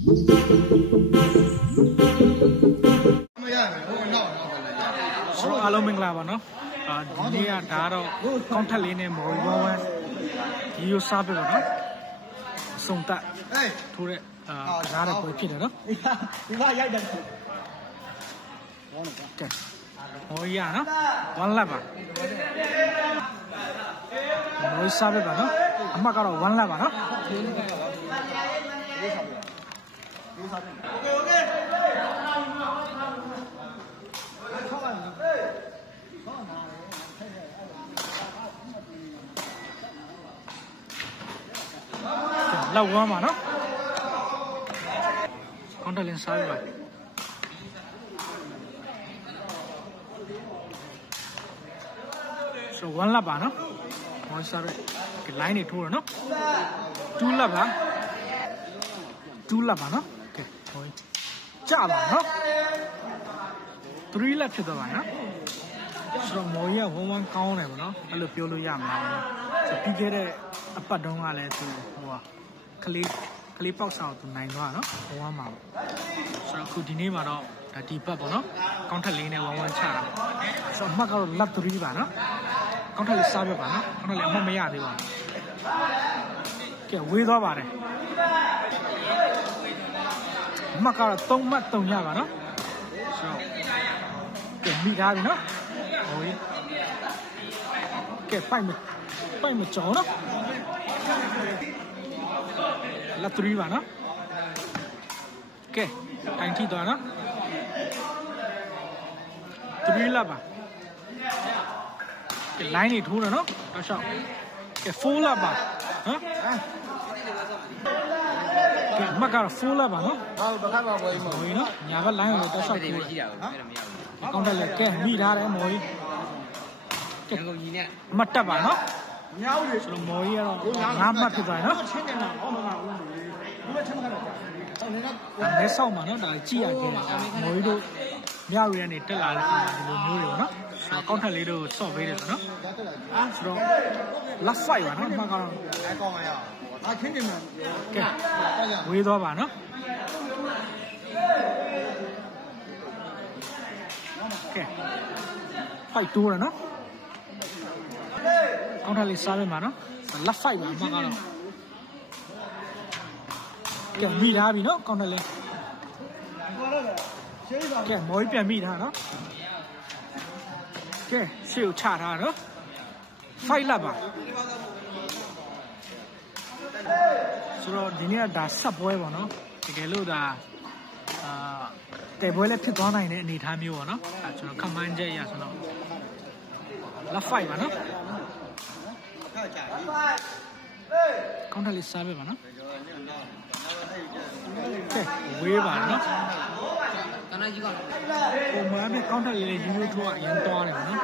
အားလုံးမင်္ဂလာပါနော်ဒီနေ့ကဒါတော့ကောင်းထက်လေးနဲ့မော်ရီဝမ်ဝမ်ဒီလိုစားပြပါနော်စုံတက်ထိုးတဲ့ဓာတ်တော့ဖြစ်တယ်နော်ဒီကရိုက်တယ်ကဲဟောရနော်ဝမ်လက်ပါမော်ရီစားပြပါနော်အမှတ်ကတော့ဝမ်လက်ပါနော်လောက်ဝမ်းပါနော်ကောင်းတယ်လင်းစားရပါဆိုဝမ်းလက်ပါနော်ဝမ်းစားရဒီ line တွေထိုးရနော်2လက်ပါ2လက်ပါနော်ကဲဟိုကြပါနော်3လက်ဖြစ်သွားပါနော်ဆိုတော့မော်ရီကဝမ်းဝမ်းကောင်းတယ်ဗောနော်အဲ့လိုပြောလို့ရမှာနော်ဆိုပြီးခဲ့တဲ့အပတ်တုန်းကလည်းသူဟိုကလေးပေါက်ဆောင်သူနိုင်သွားနော်ဝမ်းမှာဆိုတော့အခုဒီနေ့မှာတော့ဒါဒီပတ်ပေါ့နော်ကောင်းထက်လေးနဲ့ဝမ်းဝမ်းချတာဆိုတော့အမှတ်ကတော့ lap 3ပါနော်ကောင်းထက်လေးစားပြပါနော်ကောင်းထက်လေးအမှတ်မရသေးပါဘူးကဲဝေးသွားပါတယ်အမှတ်ကတော့3မှတ်3ရပါနော်ဆိုတော့ကဲမိထားပြီနော်ဟိုကဲပိုက်မကြောနော်လက်3ပါနော်ကဲတိုင်ထိသွားနော်3လက်ပါကဲ line တွေထိုးတယ်နော်တော့ရှောက်ကဲ4လက်ပါနော်ကဲမကတော့4လက်ပါနော်ဟုတ်ဘခါပါဘောကြီးမော်ကြီးနော်ညာဘက် line ကိုတော့ရှောက်ထိုးတယ်ကောင်းတယ်လေကဲမိထားတယ်မော်ကြီးရန်ကုန်ကြီးနဲ့မတ်တက်ပါနော်မများဘူးလေဆိုတော့မော်ကြီးကတော့5မှတ်ဖြစ်သွားနော်ချင်းနေတာဟောမမှာဘူးလေဒီမဲ့ချင်းမခါတော့မဲဆောက်မှာနော်ဒါကြည့်ရခဲ့တယ်မော်ကြီးတို့မြရီကနေတက်လာတဲ့ဒီလိုမျိုးတွေပေါ့နော်ဆိုတော့ကောင်းထက်လေးတို့ဆော့ပေးတယ်ဆိုနော်ဆိုတော့ last fight ပါနော်အမှကတော့အဲကောင်းရအောင်ချင်းနေမှာကဲဝေးသွားပါနော်ကဲ fight တိုးတယ်နော်ကောင်းထက်လေးစားပေးမှာနော် last fight ပါအမှကတော့ကဲမိထားပြီနော်ကောင်းထက်လေးကဲမော်ကြီးပြန်မိထားနော်ကဲရှေ့ကိုချထားနော် fight လက်ပါဆိုတော့ဒီနေ့ကဒါဆက်ပွဲပေါ့နော်တကယ်လို့ဒါတဲပွဲလည်းဖြစ်သွားနိုင်တဲ့အနေအထားမျိုးပေါ့နော်အဲကျွန်တော်ခမှန်းချက်ရဆိုတော့ last fight ပါနော်ကောင်းတယ်လေးစားပေးပါနော်ကဲဝေးပါနော်တနာကြီးကပုံမှန်ပဲကောင်းတယ်လေးရိုးရိုးထိုးအရင်သွားတယ်ပေါ့နော်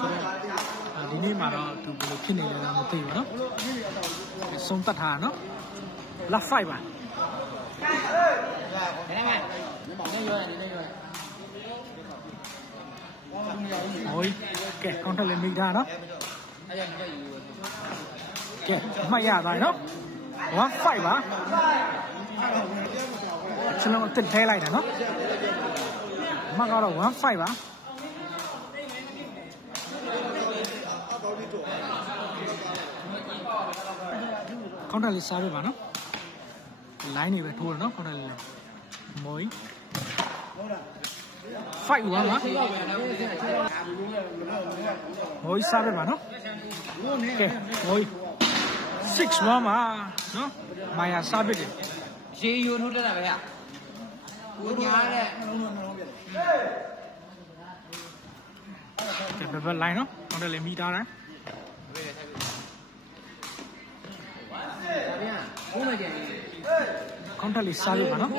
ဆိုတော့ဒီနေ့မှာတော့သူဘယ်လိုဖြစ်နေလဲတော့မသိဘူးနော်စုံတက်ထားနော် last fight ပါโอ้ยကဲ counter လေးမိထားနော်ကဲမှတ်ရသွားနော်1 fight ပါကျွန်တော်တက်ထဲလိုက်တယ်နော်မှတ်ကတော့1 fight ပါcounter လေးစားပေးပါနော် line တွေပဲထိုးရနော် counter လေးမော်ကြီး fight 1ပါမော်ကြီးစားပေးပါနော်ကဲမော်ကြီး6 1ပါနော်မာယာစားပေးတယ်ရေယိုထိုးတက်တာပဲကိုညာတဲ့ကဲဘယ် line နော် counter လေးမိထားတယ်ကောင်းတယ်လေးစားလို့ပါနော်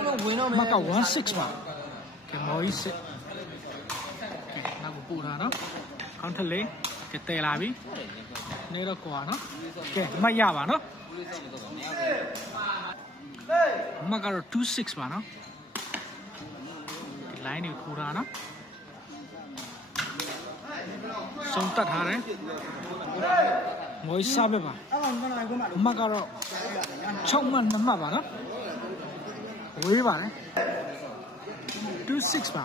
မက16ပါကဲမော်ကြီးစစ်ကဲနောက်ကိုပို့ထားနော်ကောင်းတယ်လေးကဲတဲလာပြီနေတော့ကွာနော်ကဲမရပါနော်မကတော့26ပါနော် line ကိုထိုးထားနော်စုံတက်ထားတယ်ငွေစားပဲပါအမကတော့6မှတ်2မှတ်ပါနော် ဝေးပါလေ26ပါ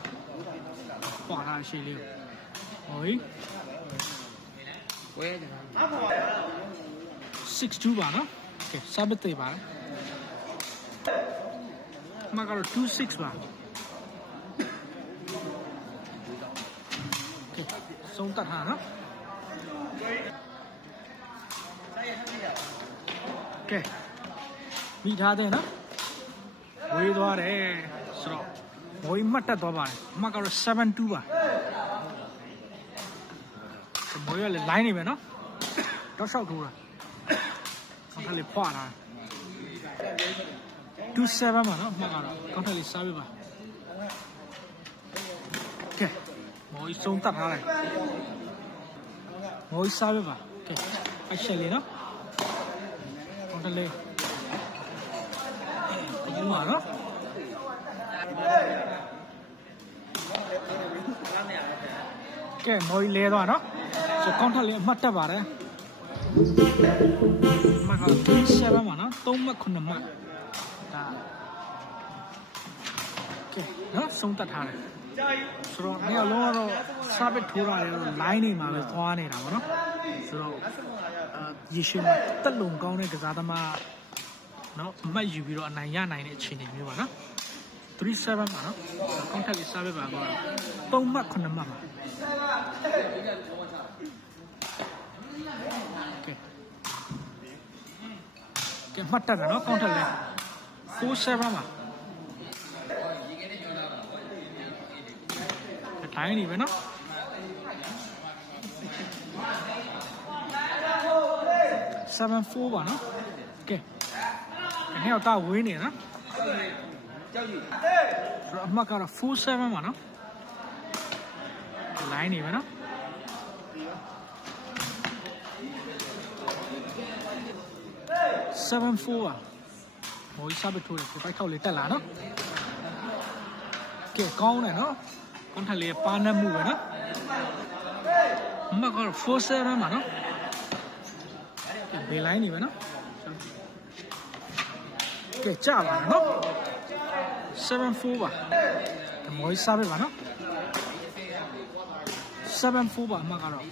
ပေါ်လာရှိလေးဟိုဝဲတယ်62ပါနော်ကဲစပစ်သေးပါမကတော့26ပါကဲဆုံးတတ်ဟာနော်ကဲမိထားတယ်နော်ဝေးသွားတယ်ဆိုတော့ဝေးမှတ်တက်သွားပါတယ်အမှကတော့72ပါဘိုးရလေ line နေပဲနော်တော့ရှောက်ထိုးတာကောင်းထက်လေးဖွာလာ27ပါနော်အမှကတော့ကောင်းထက်လေးစားပြပါကဲမိုးစုံတက်ထားလိုက်မိုးစားပြပါကဲအချက်လေးနော်ကောင်းထက်လေးဒီမှာနော်ကဲမိုးလဲသွားနော်ဆိုကောင်းထက်လေးအမှတ်တက်ပါတယ်မက7ပါနော်3မှတ်9မှတ်ဒါကဲနော်ဆုံးတက်ထားတယ်ဆိုတော့နေရာလုံးကတော့စားပစ်ထိုးရတယ်လို့ line နေမှာပဲသွားနေတာပေါ့နော်ဆိုတော့ရေရှည်မှာတက်လုံကောင်းတဲ့ကစားသမားနော်အမှတ်ယူပြီးတော့အနိုင်ရနိုင်တဲ့အခြေအနေမျိုးပါနော်37ပါနော်ကောင်းထက်လေးစားပစ်ပါတော့3မှတ်9မှတ်ပါကဲမှတ်တက်တယ်နော်ကောင်းထက်လေး47ပါတိုင်းနေပဲနော်74ပါနော်ကဲဒီတော့တာဝေးနေနော်ကြောက်ယူဆိုတော့အမှတ်ကတော့47ပါနော် line နေပဲနော်74ပါဟိုစားပထိုးတယ်ပိုက်ခေါက်လေးတက်လာနော်ကဲကောင်းတယ်နော်ကောင်းထက်လေးပါနှက်မှုပဲနော်အမကတော့47ပါနော်ဘေး line နေပဲနော်ကဲကြပါနော်74ပါဒီမိုးစားပဲပါနော်74ပါအမကတော့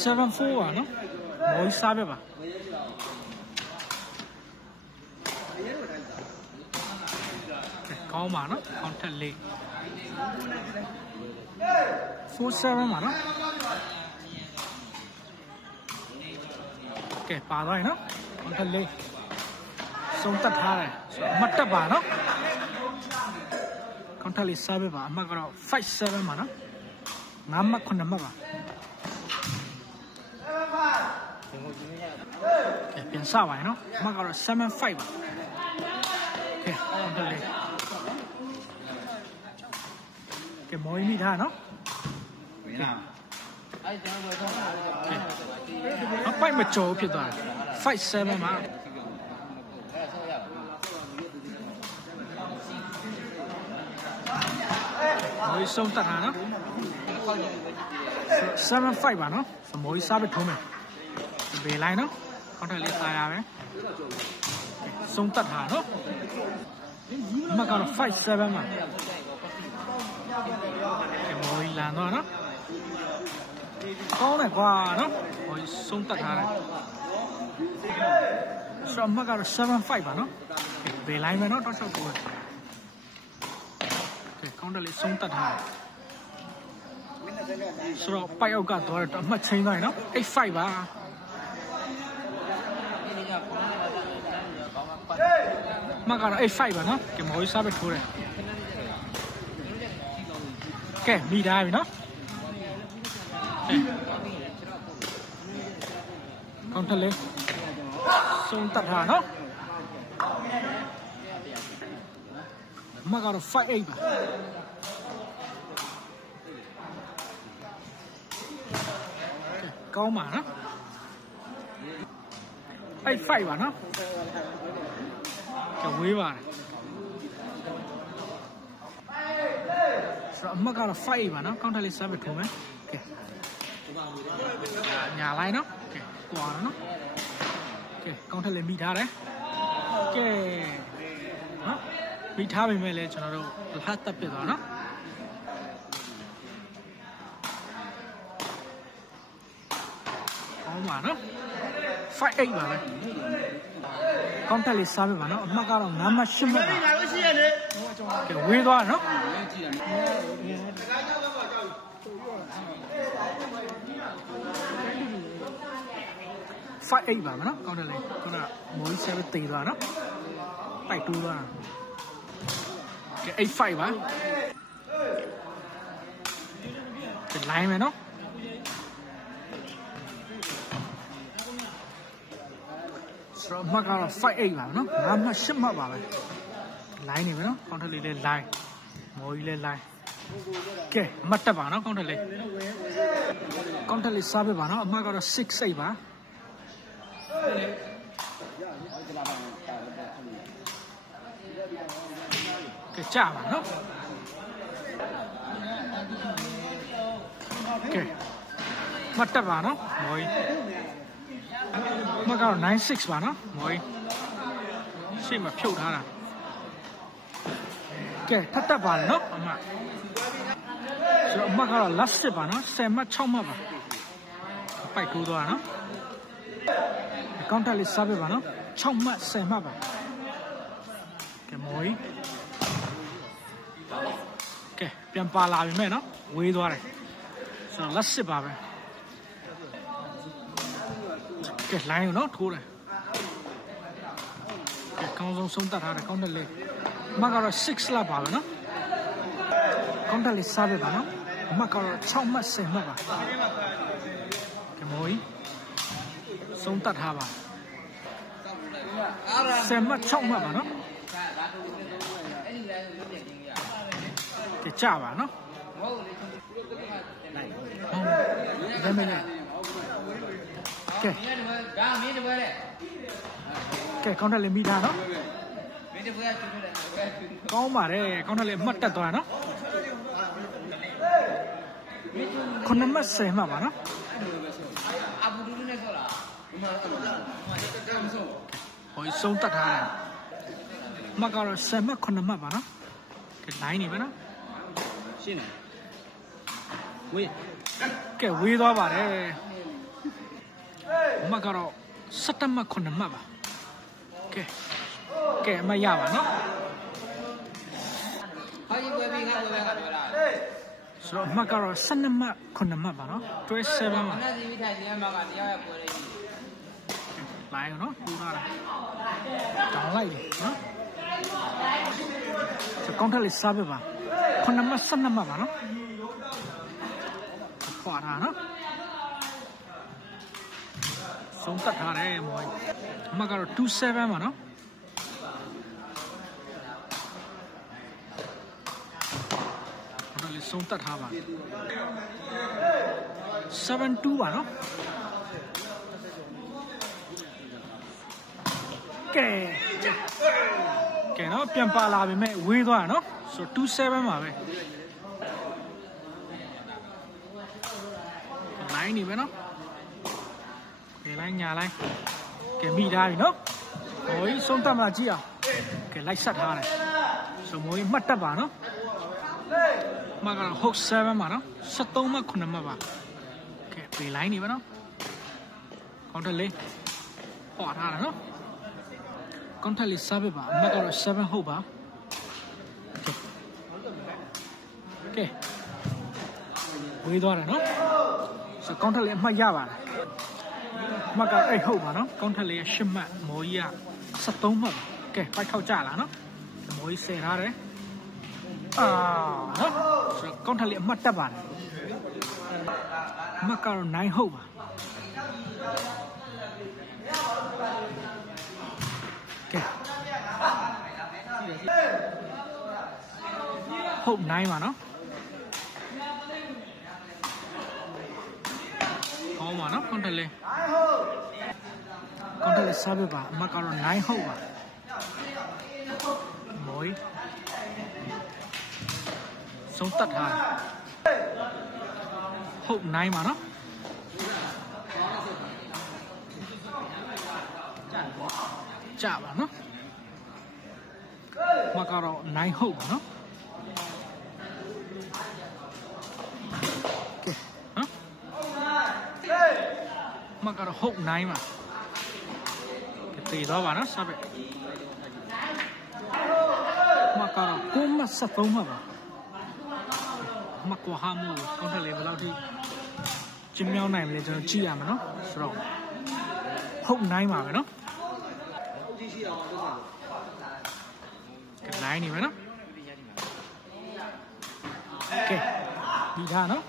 74ပါနော်မိုးစားပဲပါကောင်းပါနော်ကောင်းထက်လေး47ပါနော်ကဲပါသွားရင်နော်ကောင်းထက်လေးစုံတက်ထားတယ်မှတ်တက်ပါနော်ကောင်းထက်လေးစားပဲပါအမှတ်ကတော့57ပါနော်9မှတ်9မှတ်ပါပြန်စပါရနော်အမှတ်ကတော့75ပါကဲကောင်းထက်လေးကဲမော်မိထားနော်အပိုက်မကြောဖြစ်သွားတယ်57မှာမော်ဆုံးတက်တာနော်75ပါနော်မော်စားပဲထုံးမယ်ဘေးလိုက်နော်ကောင်းတယ်လေးစားရမယ်ဆုံးတက်တာနော်မကတော့57မှာမော်လန်တော့နော်ကောင်းတယ်ကွာနော်ဟိုဆုံးတက်ထားတယ်ဆိုတော့မကတော့75ပါနော်ဘေးလိုက်မယ်နော်တော့ချက်ကိုကဲကောင်းတယ်လေးဆုံးတက်ထားတယ်ဆိုတော့ပိုက်အောက်ကတော့အမှတ်ချင်းသွားရနော်85ပါမကတော့85ပါနော်ကဲမော်စားပဲထိုးတယ်ကဲမိထားပြီနော်ကောင်းတယ်လေဆုံးတက်ထားနော်မကတော့58ပါကောင်းပါနော်85ပါနော်ကဲဝေးပါတယ် ဆိုတော့အမှတ်ကတော့5ပါနော်ကောင်းတက်လေးစားပြီးထိုးမယ်ကဲညာလိုက်နော်ကဲကွာနော်ကဲကောင်းတက်လေးမိထားတယ်ကဲနော်မိထားပေမဲ့လည်းကျွန်တော်တို့လက်တက်ပြသွားနော်အောင်ပါနော်5-8ပါပဲကောင်းတက်လေးစားပြပါနော်အမှတ်ကတော့9မှ8မှတ်ပါကဲဝေးသွားနော်5-8ပါမနော်ကောင်းတယ်လေခုနကမိုး7တေးသွားနော်တိုက်တူးသွားကဲ8-5ပါကဲ line မယ်နော်ဆိုတော့မှတ်ကတော့5-8ပါနော်9မှ8မှတ်ပါပဲ line နေမယ်နော်ကောင်းတယ်လေးလဲ line မိုးကြီးလဲ line ကဲအမှတ်တက်ပါနော်ကောင်းတယ်လေးကောင်းတယ်လေးစားပြပါနော်အမှတ်ကတော့6-8ပါကဲကြာပါနော်ကဲမတ်တက်ပါနော်မော်ကြီးမကတော့9-6ပါနော်မော်ကြီးရှေ့မှာဖြုတ်ထားတာကဲထပ်တက်ပါလေနော်အမဆိုတော့အမကတော့ last 10ပါနော်10မှတ်6မှတ်ပါပိုက်ကူးသွားနော်ကောင်းတက်လေးစားပြပါနော်6မှတ်10မှတ်ပါကဲမော်ကြီးကဲပြန်ပါလာပြီမဲ့နော်ဝေးသွားတယ်ဆိုတော့လက်စစ်ပါပဲကဲ line ကိုနော်ထိုးတယ်ကဲကောင်းဆုံးဆုံးတတ်ထားတယ်ကောင်းတက်လေးအမကတော့6လောက်ပါပဲနော်ကောင်းတက်လေးစားပြပါနော်အမကတော့6မှတ်10မှတ်ပါကဲမော်ကြီးဆုံးတတ်ထားပါ10မှတ်6မှတ်ပါနော်ကဲကြပါနော်ဟုတ်တယ်မင်းကဲဒါမင်းတပွဲတဲ့ကဲကောင်းတယ်လေမိသားနော်မင်းတပွဲကကျွတ်တယ်ကောင်းပါတယ်ကောင်းတယ်လေအမှတ်တက်သွားနော်ခုနမှ10မှတ်ပါနော်အဘူဒူနဲ့ဆိုလားဟိုဆုံးတတ်ထားတယ်မကတော့10မှတ်9မှတ်ပါနော်ကဲ line နေပါနော်ရှင်းတယ်ဝေးကဲဝေးသွားပါတယ်မကတော့7မှတ်9မှတ်ပါကဲအမရပါနော်ဟောဒီပွဲပြီးခါပွဲကပြောတာဆိုတော့မကတော့12မှတ်9မှတ်ပါနော်27ပါနာစီဝိထိုင်ဒီမှာကတရားရပွဲလေးလိုင်းနော်ပူလာတာတောင်းလိုက်တယ်နော်ဆိုကောင်းတယ်လေးစားပြပါ9မှတ်12မှတ်ပါနော်ခွာတာနော်ဆုံးတတ်ထားတယ်မော်အမကတော့27ပါနော်ဒါလေးဆုံးတတ်ထားပါ72ပါနော်ကဲနော်ပြန်ပါလာပြီမဲ့ဝေးသွားနော်ဆို27ပါပဲ line နေပဲနော်ကဲ line ညာ line ကဲမိထားပြီနော်မိုးကြီးဆုံးတက်မှကြည့်အောင်ကဲလိုက်ဆက်ထားတယ်ဆိုမိုးကြီးမှတ်တက်ပါနော်မကတော့ဟုတ်7ပါနော်73မှ9မှတ်ပါကဲပေ line နေပဲနော်ကောင်းတယ်လေဟောထားတယ်နော်ကောင်းတယ်လေစားပဲပါအမကတော့7ဟုတ်ပါကဲဝေးသွားတယ်နော်ဆိုကောင်းတယ်လေအမှတ်ရပါတယ်အမှတ်ကအဲ့ဟုတ်ပါနော်ကောင်းတယ်လေ10မှတ်မော်ကြီးက73မှတ်ကဲပိုက်ထောက်ကြလားနော်မော်ကြီး10ထားတယ်နော်ဆိုကောင်းတယ်လေအမှတ်တက်ပါတယ်အမှတ်ကတော့9ဟုတ်ပါကဲဟုတ်9ပါနော်ကောင်းပါနော်ကွန်တယ်လေစားပြပါအမကတော့9ဟုတ်ပါမော် ဆုံးတတ်ထားဟုတ်နိုင်ပါနော်ကြပါနော်မကတော့နိုင်ဟုတ်ပါနော်ကဲနော်မကတော့ဟုတ်နိုင်ပါတည်တော့ပါနော်စပက်မကတော့ကိုမဆက်သုံးမှာပါမကွာဟာမို့ကောင်းတယ်လေဘယ်လောက်ထိကျင်းမြောင်းနိုင်မလဲကျွန်တော်ကြည့်ရမှာနော်ဆိုတော့ဟုတ်နိုင်ပါပဲနော်ကဲနိုင်နေမယ်နော်ကဲဒီထားနော်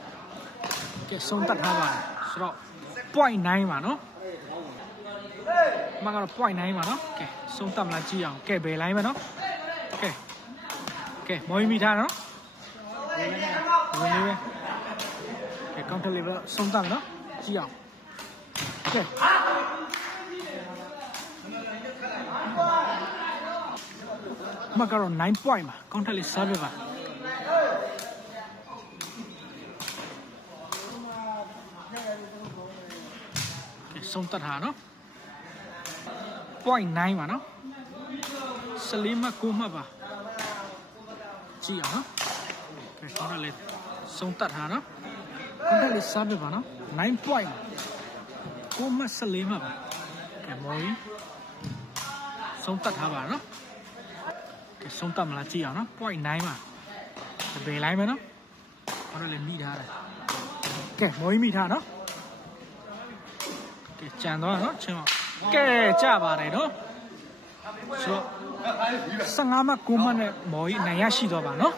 ကဲဆုံးတတ်ထားပါတယ်ဆိုတော့ point 9ပါနော်မကတော့ point 9ပါနော်ကဲဆုံးတတ်မလားကြည့်အောင်ကဲဘယ်လိုင်းပဲနော်ကဲမော်မီထားနော်ဝင်နေပဲကဲ counter level ဆုံးတတ်နော်ကြည့်အောင်ကဲမကတော့9 point ပါ counter level 7ပါကဲဆုံးတတ်ထားနော် point 9ပါနော်14မှတ်9မှတ်ပါကြည့်အောင်နော်ကဲခေါင်းလေးဆုံးတတ်ထားနော်ခေါင်းလေးစားပြပါနော်9 point 9မှတ်14မှတ်ပါကဲမော်ကြီးဆုံးတတ်ထားပါနော်ကဲဆုံးတတ်မလားကြည့်အောင်နော် point 9ပါဘယ်လိုင်းမနော်ခေါင်းလေးမိထားတယ်ကဲမော်ကြီးမိထားနော်ကဲကြံသွားနော်ချင်းအောင်ကဲကြပါတယ်နော်ဆိုတော့15မှ9မှနဲ့မော်ကြီးနိုင်ရရှိတော့ပါနော်